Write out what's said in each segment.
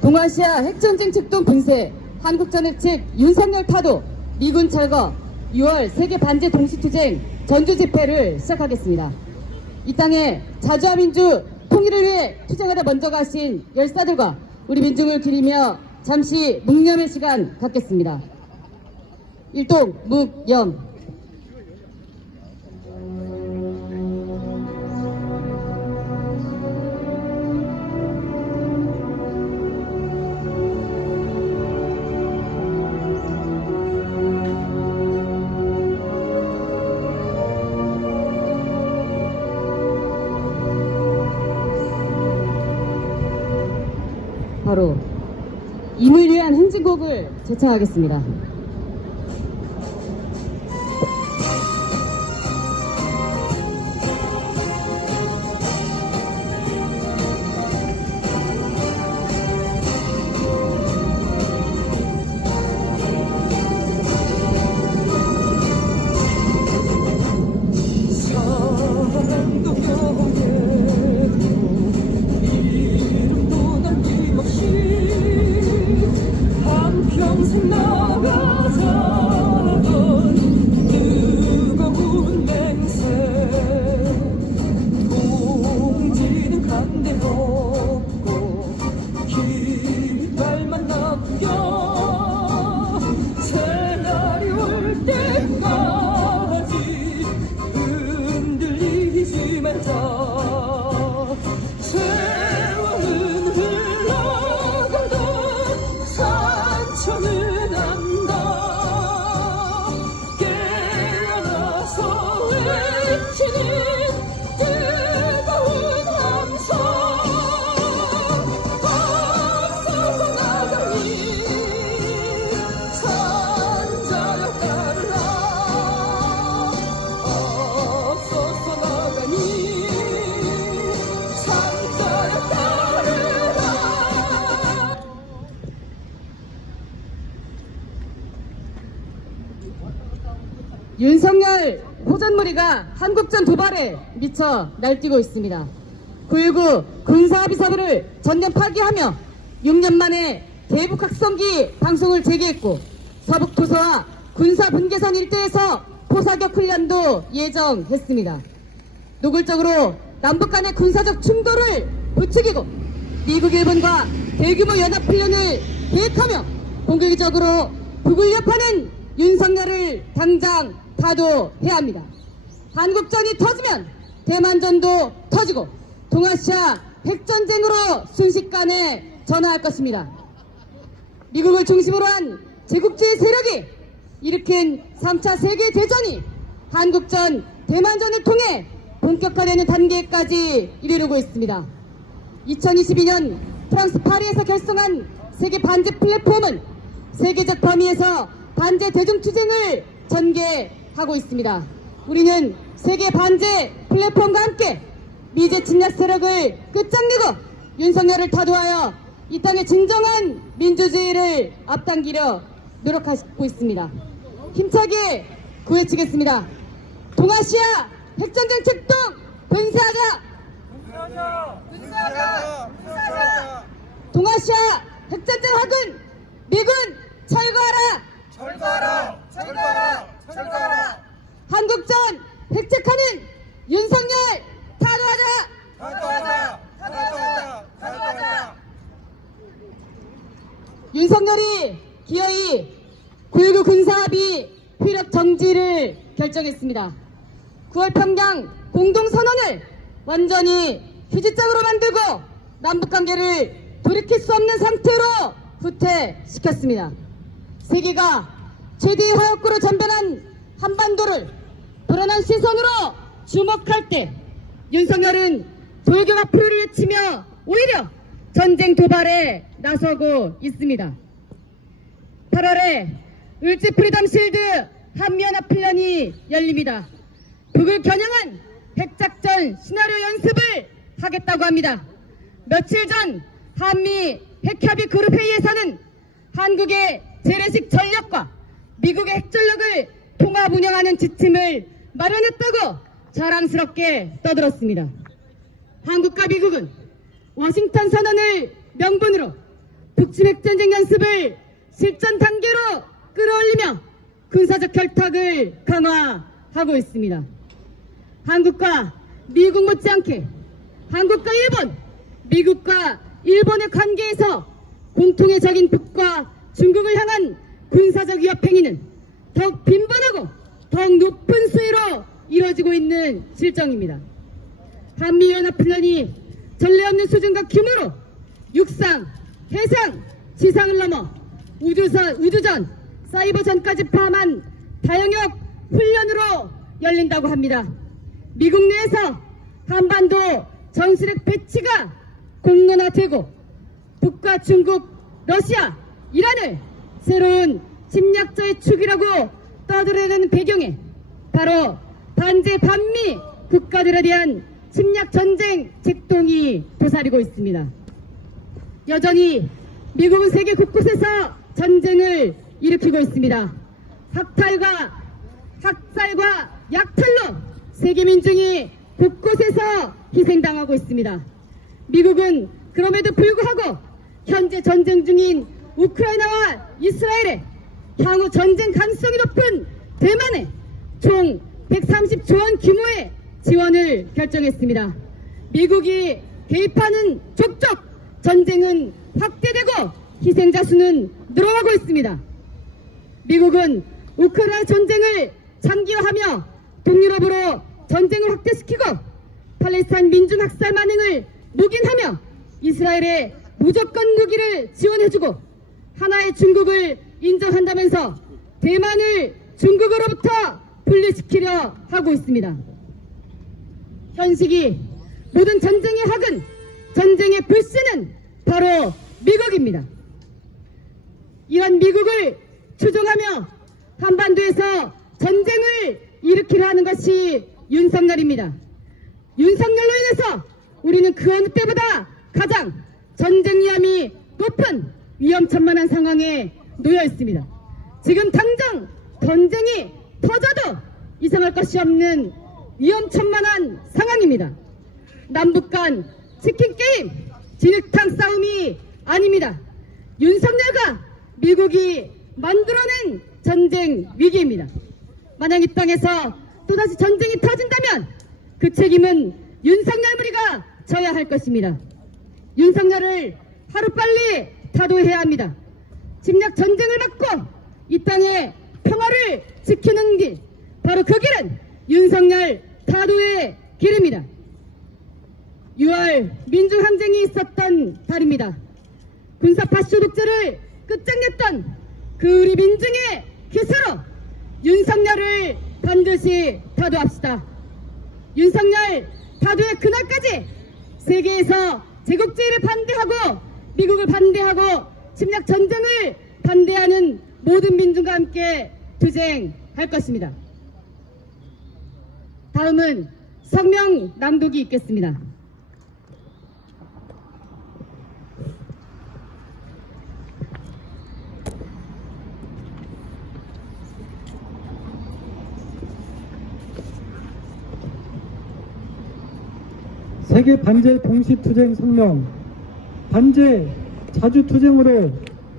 동아시아 핵전쟁 책동 분쇄, 한국전핵 측 윤석열 타도, 미군 철거, 6월 세계 반제 동시투쟁 전주 집회를 시작하겠습니다. 이 땅에 자주와 민주 통일을 위해 투쟁하다 먼저 가신 열사들과 우리 민중을 기리며 잠시 묵념의 시간 갖겠습니다. 일동 묵념. 바로 임을 위한 행진곡을 제창하겠습니다. 평생 나가자던 뜨거운 맹세 동지는 간대 없고 깃발만 남겨 새날이 올 때까지 흔들리지 말자. 세월은 흘러가던 산천을 안다. 깨어나서 외치는 뜨거운 함성. 앞서서 나가니 산자여 따르라. 앞서서 나가니 산자여 따르라. 윤석열 호전무리가 한국전 도발에 미쳐 날뛰고 있습니다. 9.19 군사합의서를 전면 파기하며 6년 만에 대북확성기 방송을 재개했고, 서북토서와 군사분계선 일대에서 포사격 훈련도 예정했습니다. 노골적으로 남북 간의 군사적 충돌을 부추기고 미국 일본과 대규모 연합훈련을 계획하며 공격적으로 북을 협하는 윤석열을 당장 타도해야 합니다. 한국전이 터지면 대만전도 터지고 동아시아 핵전쟁으로 순식간에 전화할 것입니다. 미국을 중심으로 한 제국주의 세력이 일으킨 3차 세계대전이 한국전, 대만전을 통해 본격화되는 단계까지 이르르고 있습니다. 2022년 프랑스 파리에서 결성한 세계 반제 플랫폼은 세계적 범위에서 반제 대중투쟁을 전개하고 있습니다. 우리는 세계 반제 플랫폼과 함께 미제 침략 세력을 끝장내고 윤석열을 타도하여 이 땅의 진정한 민주주의를 앞당기려 노력하고 있습니다. 힘차게 구해치겠습니다. 동아시아 핵전쟁 책동 분쇄하자! 분쇄하자! 동아시아 핵전쟁 학은 미군 철거하라! 철거하라! 한국전 핵책하는 윤석열 타도하자! 윤석열이 기어이 9.19 군사합의 효력 정지를 결정했습니다. 9월 평양 공동선언을 완전히 휴지장으로 만들고 남북관계를 돌이킬 수 없는 상태로 후퇴시켰습니다. 세계가 최대의 화약고로 전변한 한반도를 불안한 시선으로 주목할 때 윤석열은 돌격 앞으로를 외치며 오히려 전쟁 도발에 나서고 있습니다. 8월에 을지 프리덤 실드 한미연합훈련이 열립니다. 북을 겨냥한 핵작전 시나리오 연습을 하겠다고 합니다. 며칠 전 한미 핵협의 그룹 회의에서는 한국의 재래식 전력과 미국의 핵전력을 통합 운영하는 지침을 마련했다고 자랑스럽게 떠들었습니다. 한국과 미국은 워싱턴 선언을 명분으로 북침핵전쟁 연습을 실전 단계로 끌어올리며 군사적 결탁을 강화하고 있습니다. 한국과 미국 못지않게 한국과 일본, 미국과 일본의 관계에서 공통의 적인 북과 중국을 향한 군사적 위협 행위는 더욱 빈번하고 더욱 높은 수위로 이루어지고 있는 실정입니다. 한미연합훈련이 전례 없는 수준과 규모로 육상, 해상, 지상을 넘어 우주전, 사이버전까지 포함한 다영역 훈련으로 열린다고 합니다. 미국 내에서 한반도 전술핵 배치가 공론화되고 북과 중국, 러시아, 이란을 새로운 침략자의 축이라고 떠들어대는 배경에 바로 반제 반미 국가들에 대한 침략 전쟁 책동이 도사리고 있습니다. 여전히 미국은 세계 곳곳에서 전쟁을 일으키고 있습니다. 학살과 약탈로 세계 민중이 곳곳에서 희생당하고 있습니다. 미국은 그럼에도 불구하고 현재 전쟁 중인 우크라이나와 이스라엘에 향후 전쟁 가능성이 높은 대만에 총 130조 원 규모의 지원을 결정했습니다. 미국이 개입하는 족족 전쟁은 확대되고 희생자 수는 늘어나고 있습니다. 미국은 우크라이나 전쟁을 장기화하며 동유럽으로 전쟁을 확대시키고 팔레스타인 민중 학살 만행을 묵인하며 이스라엘에 무조건 무기를 지원해주고 하나의 중국을 인정한다면서 대만을 중국으로부터 분리시키려 하고 있습니다. 현시기 모든 전쟁의 학은 전쟁의 불씨는 바로 미국입니다. 이런 미국을 추종하며 한반도에서 전쟁을 일으키려 하는 것이 윤석열입니다. 윤석열로 인해서 우리는 그 어느 때보다 가장 전쟁 위험이 높은 위험천만한 상황에 놓여 있습니다. 지금 당장 전쟁이 터져도 이상할 것이 없는 위험천만한 상황입니다. 남북 간 치킨게임, 진흙탕 싸움이 아닙니다. 윤석열과 미국이 만들어낸 전쟁 위기입니다. 만약 이 땅에서 또다시 전쟁이 터진다면 그 책임은 윤석열 무리가 져야 할 것입니다. 윤석열을 하루빨리 타도해야 합니다. 침략 전쟁을 막고 이 땅의 평화를 지키는 길, 바로 그 길은 윤석열 타도의 길입니다. 6월 민주항쟁이 있었던 달입니다. 군사 파쇼 독재를 끝장냈던 그 우리 민중의 기수로 윤석열을 반드시 타도합시다. 윤석열 타도의 그날까지 세계에서 제국주의를 반대하고 미국을 반대하고 침략 전쟁을 반대하는 모든 민중과 함께 투쟁할 것입니다. 다음은 성명 낭독이 있겠습니다. 세계 반제 동시투쟁 성명. 반제 자주투쟁으로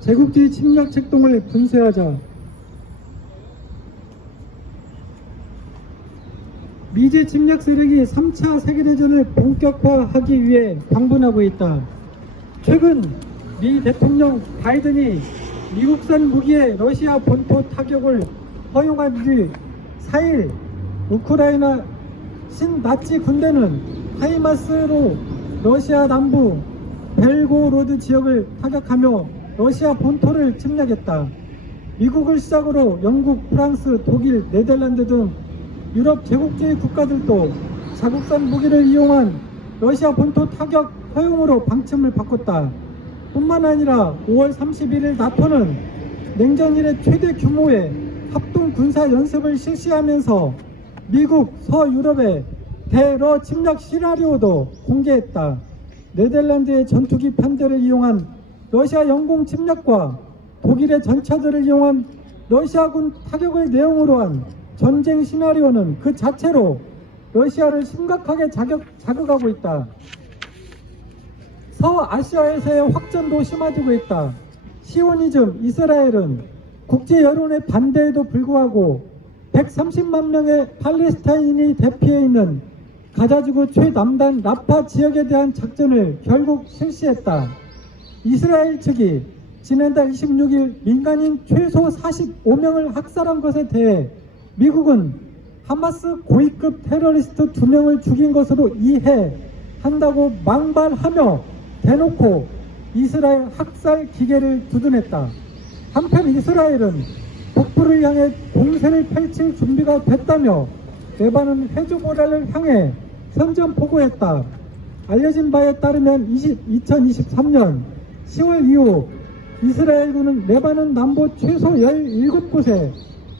제국주의 침략 책동을 분쇄하자. 미제 침략 세력이 3차 세계대전을 본격화하기 위해 광분하고 있다. 최근 미 대통령 바이든이 미국산 무기의 러시아 본토 타격을 허용한 뒤 4일 우크라이나 신나치 군대는 하이마스로 러시아 남부 벨고로드 지역을 타격하며 러시아 본토를 침략했다. 미국을 시작으로 영국, 프랑스, 독일, 네덜란드 등 유럽 제국주의 국가들도 자국산 무기를 이용한 러시아 본토 타격 허용으로 방침을 바꿨다. 뿐만 아니라 5월 31일 나토는 냉전 이래 최대 규모의 합동 군사 연습을 실시하면서 미국, 서유럽의 대러 침략 시나리오도 공개했다. 네덜란드의 전투기 편대를 이용한 러시아 영공 침략과 독일의 전차들을 이용한 러시아군 타격을 내용으로 한 전쟁 시나리오는 그 자체로 러시아를 심각하게 자극하고 있다. 서아시아에서의 확전도 심화되고 있다. 시오니즘 이스라엘은 국제 여론의 반대에도 불구하고 130만 명의 팔레스타인이 대피해 있는 가자지구 최남단 라파 지역에 대한 작전을 결국 실시했다. 이스라엘 측이 지난달 26일 민간인 최소 45명을 학살한 것에 대해 미국은 하마스 고위급 테러리스트 2명을 죽인 것으로 이해한다고 망발하며 대놓고 이스라엘 학살 기계를 두둔했다. 한편 이스라엘은 북부를 향해 공세를 펼칠 준비가 됐다며 레바논 헤즈보라를 향해 선전포고했다. 알려진 바에 따르면 2023년 10월 이후 이스라엘군은 레바논 남부 최소 17곳에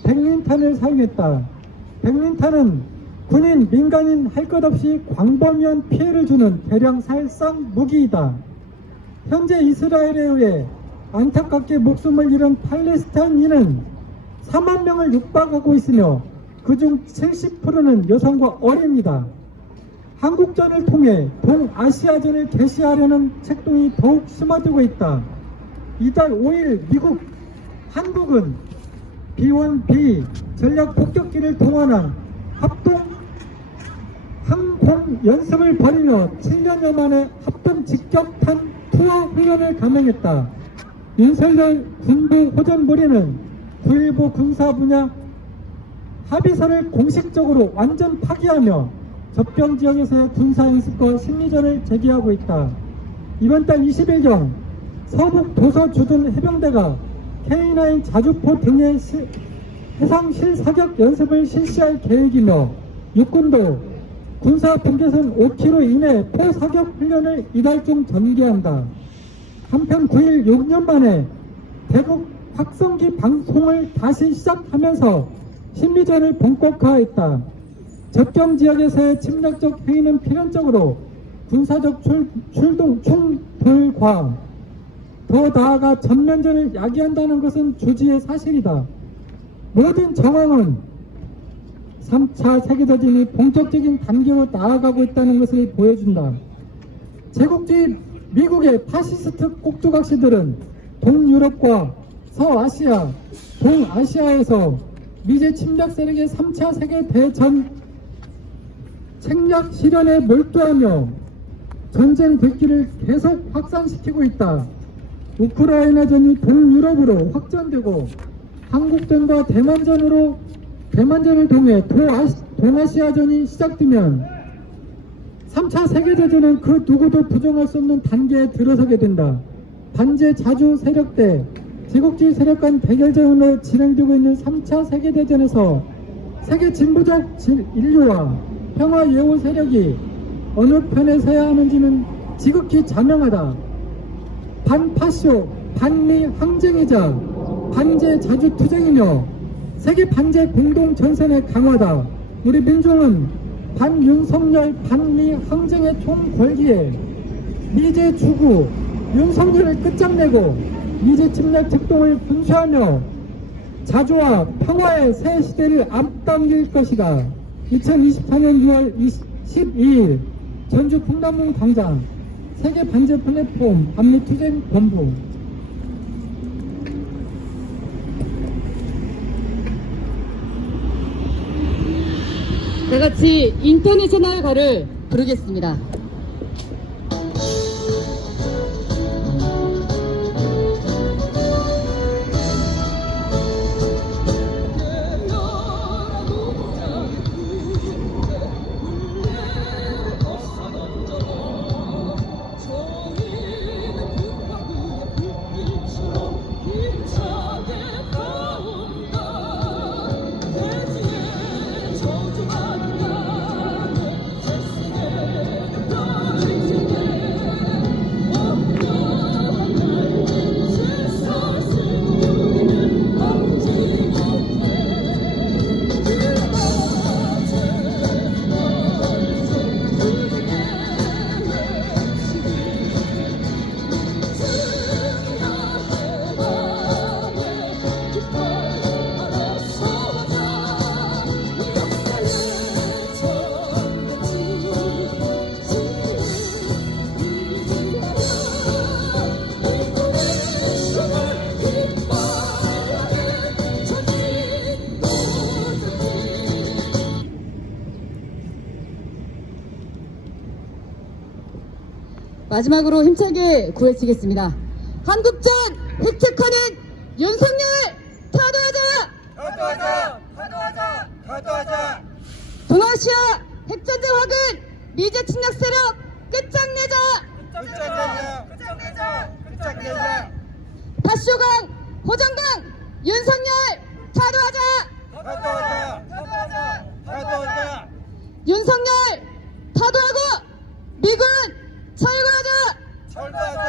백린탄을 사용했다. 백린탄은 군인, 민간인 할 것 없이 광범위한 피해를 주는 대량 살상 무기이다. 현재 이스라엘에 의해 안타깝게 목숨을 잃은 팔레스타인인은 4만 명을 육박하고 있으며 그중 70%는 여성과 어린이다. 한국전을 통해 동아시아전을 개시하려는 책동이 더욱 심화되고 있다. 이달 5일 미국, 한국은 B-1B 전략 폭격기를 동원한 합동 항공 연습을 벌이며 7년여 만에 합동 직격탄 투하 훈련을 감행했다. 윤석열 군부 호전부리는 9.19 군사 분야 합의서를 공식적으로 완전 파기하며 접경 지역에서의 군사 연습과 심리전을 제기하고 있다. 이번 달 20일경 서북 도서 주둔 해병대가 K9 자주포 등의 해상 실사격 연습을 실시할 계획이며 육군도 군사 분계선 5km 이내 포사격 훈련을 이달 중 전개한다. 한편 9일 6년 만에 대북 확성기 방송을 다시 시작하면서 심리전을 본격화했다. 접경 지역에서의 침략적 행위는 필연적으로 군사적 충돌과 더 나아가 전면전을 야기한다는 것은 주지의 사실이다. 모든 정황은 3차 세계대전이 본격적인 단계로 나아가고 있다는 것을 보여준다. 제국주의 미국의 파시스트 꼭두각시들은 동유럽과 서아시아, 동아시아에서 미제 침략 세력의 3차 세계대전 책략 실현에 몰두하며 전쟁 불길을 계속 확산시키고 있다. 우크라이나전이 동유럽으로 확전되고 한국전과 대만전을 통해 동아시아전이 시작되면 3차 세계대전은 그 누구도 부정할 수 없는 단계에 들어서게 된다. 반제 자주 세력대 제국주의 세력 간 대결전으로 진행되고 있는 3차 세계대전에서 세계 진보적 인류와 평화 예우 세력이 어느 편에 서야 하는지는 지극히 자명하다. 반파쇼, 반미 항쟁이자 반제 자주 투쟁이며 세계 반제 공동 전선의 강화다. 우리 민중은 반윤석열, 반미 항쟁의 총 걸기에 미제 주구, 윤석열을 끝장내고 미제 침략 책동을 분수하며 자주와 평화의 새 시대를 앞당길 것이다. 2024년 6월 12일 전주 풍남문 광장 세계 반제 플랫폼 반미투쟁 본부. 다같이 인터내셔널 가를 부르겠습니다. 내 마지막으로 힘차게 구해치겠습니다. 한국전 획책하는 윤석열 타도하자! 타도하자! 동아시아 핵전쟁 확은 미제 침략 세력 끝장내자! 끝장내자! 파쇼강 호정강 윤석열 타도하자! 타도하자! 윤석열 타도하고 미군 철거하자! 철거하자!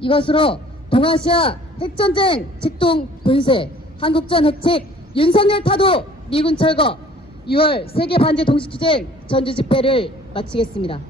이것으로 동아시아 핵전쟁 직동 분쇄 한국전 핵책 윤석열 타도 미군 철거 6월 세계 반제 동시투쟁 전주 집회를 마치겠습니다.